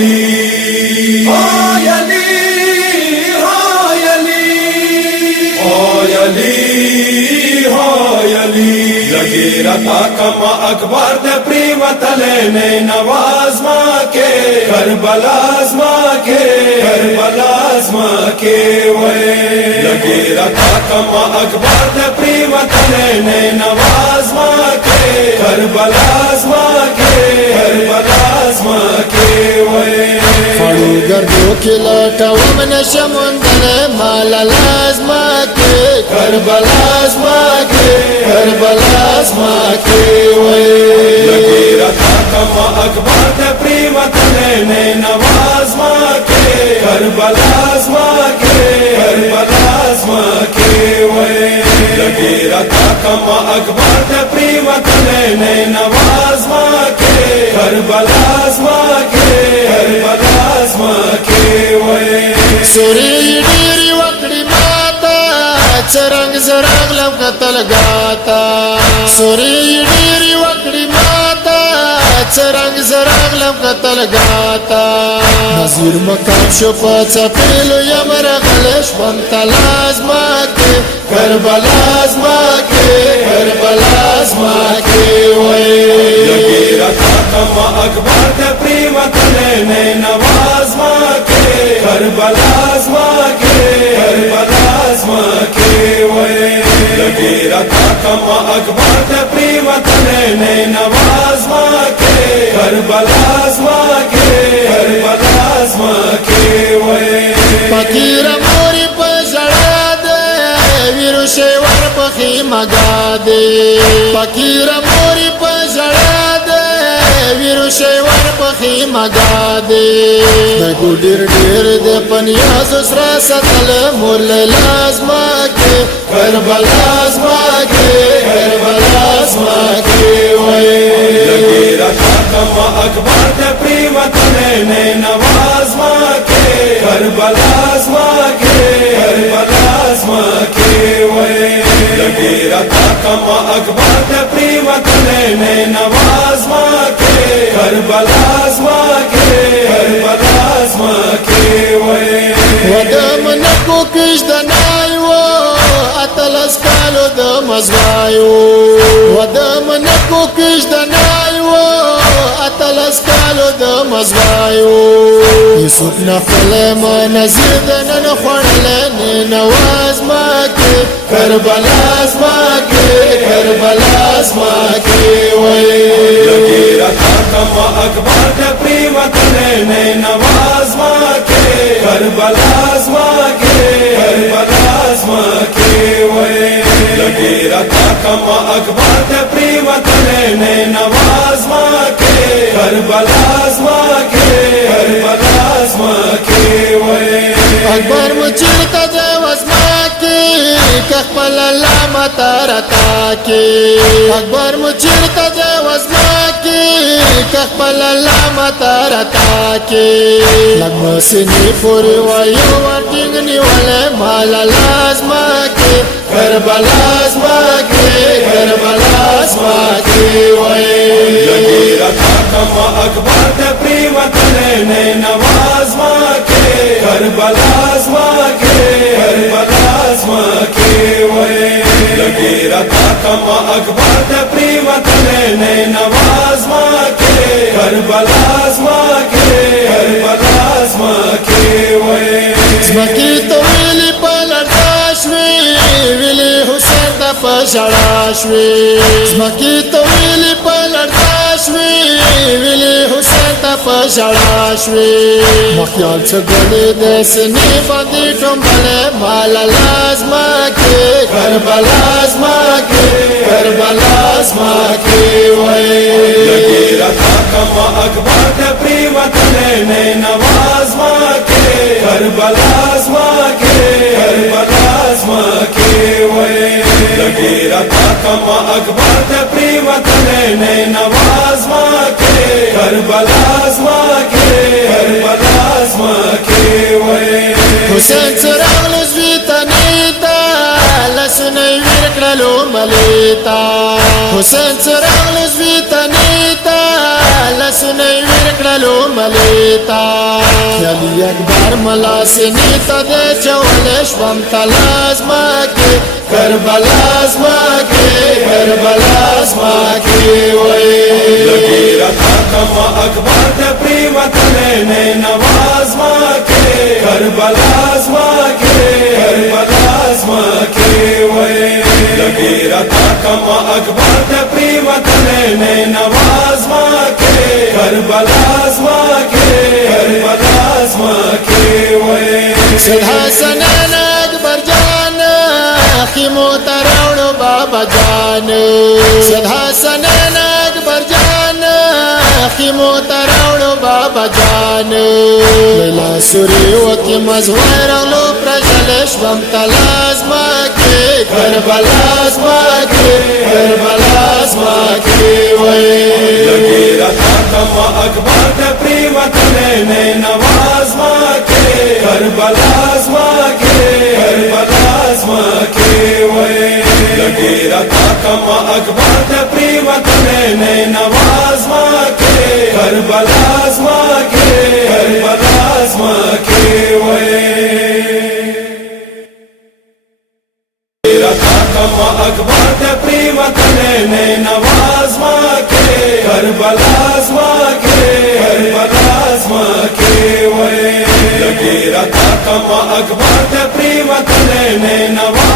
يلي लगी रता कमा अकबर ने प्रीवतले ने नवाज माँ के करबलाज माँ के वे लगी रता कमा अकबर ने प्रीवतले ने नवाज माँ के करबलाज माँ के वे फड़ू गर्दो के लौटा वमन शमुंदर माला लाजमा के करबलाज माँ के वे लगी रता कमा अकबर ने प्रीवतले ने नवाज माँ के करबलाज माँ के वे लगी रता कमा अकबर ने प्रीवतले ने नवाज माँ के करबलाज माँ के वे सूरी डीरी वकड़ी माता चरंग जरंग लवकतल गाता सूरी डीरी वकड़ी माता चरंग जरंग लवकतल गाता नजीर मकाम शुपत सफेल यमर गलश बंतलाज माँ के करबलाज माँ के वे लगी रता कमा अकबर ने प्रीवतले ने नवाज माँ के करबलाज माँ के वे लगी रता कमा अकबर ने प्रीवतले ने नवाज माँ के करबलाज माँ के वे फकीर मोरी पजड़ा दे वीर शेवर पखी मगा दे फकीर मोरी पजड़ा दे वीर शेवर पखी मगा दे गुडीर डेर दे पनियाज उसरा सतल मोल लाजमा के करबलाज माँ के वे लगी रता कमा अकबर ने प्रीवतले ने नवाज माँ के करबलाज माँ के वे लगी रता कमा अकबर ने प्रीवतले ने नवाज माँ के करबलाज माँ के वे ودم نکو کش دنایو اتلس کالو دمزغایو ودم نکو کش دنایو اتلس کالو دمزغایو یوسف نخل ما نزید نن خړل نواز ما کې کربلاز ما کې وای लगी रता कमा अकबर ने प्रीवतले ने नवाज माँ के करबलाज माँ के वे लगी रता कमा अकबर ने प्रीवतले ने नवाज माँ के करबलाज माँ के वे اکبر مچرتا دیوز ماکی کخپل اللہ مطارتا کی اکبر مچرتا دیوز ماکی کخپل اللہ مطارتا کی لگم سنی پوری ویو ورٹنگنی والے مالا لازما کی کربلاز ماکی وی लगी रता कमा अकबर ने प्रीवतले ने नवाज माँ के करबलाज माँ के वे लगी रता कमा अकबर ने प्रीवतले ने नवाज माँ के करबलाज माँ के वे زمکی تو ویلی پلرداشوی ویلی حسین تا پشڑاشوی زمکی تو ویلی پلرداشوی ویلی حسین تا پشڑاشوی مخیال چگلی دیسنی باندی ٹنبلے مالا لازما کے کربلاز ما کے وی लगी रता कमा अकबर ने प्रीवतले ने नवाज माँ के करबलाज माँ के वे लगी रता कमा अकबर ने प्रीवतले ने नवाज माँ के करबलाज माँ के वे حسین چراغ لزوی تنیتا لسنی ورکڑلو ملیتا حسین چراغ لزوی تنیتا لسنی ورکڑلو سلو ملیتا علی اکبر ملا سنیتا دے چولش وم تلاز ماکی کربلا زماکی کربلا زماکی وی لگی رتا کما اکبر دے پری وطن نے نواز ماں کے کربلا ماں کے کربلا ماں کے وے لگی رتا کما اکبر دے پری وطن نے نواز ماں کے کربلا ماں کے کربلا ماں کے وے سید حسن اکبر جان خیمو تراؤڑو بابا جان سید حسن اکبر جان خیمو تراؤڑو بابا جان لیلا سوری وکی مزویر اغلو پرجلش وم تلاز ماکی کربلاز ماکی کربلاز ماکی وی لگی رتا کما اکبر دے پری وطن نے نواز ماں کے کربلا ماں کے کربلا ماں کے وے لگی رتا کما اکبر دے پری وطن نے نواز ماں کے کربلا ماں کے کربلا ماں کے وے رتا کما اکبر دے پری وطن نے نواز ماں کے کربلا ماں کے کربلا ماں کے وے لگی رتا کما اکبر دے پری وطن نے نواز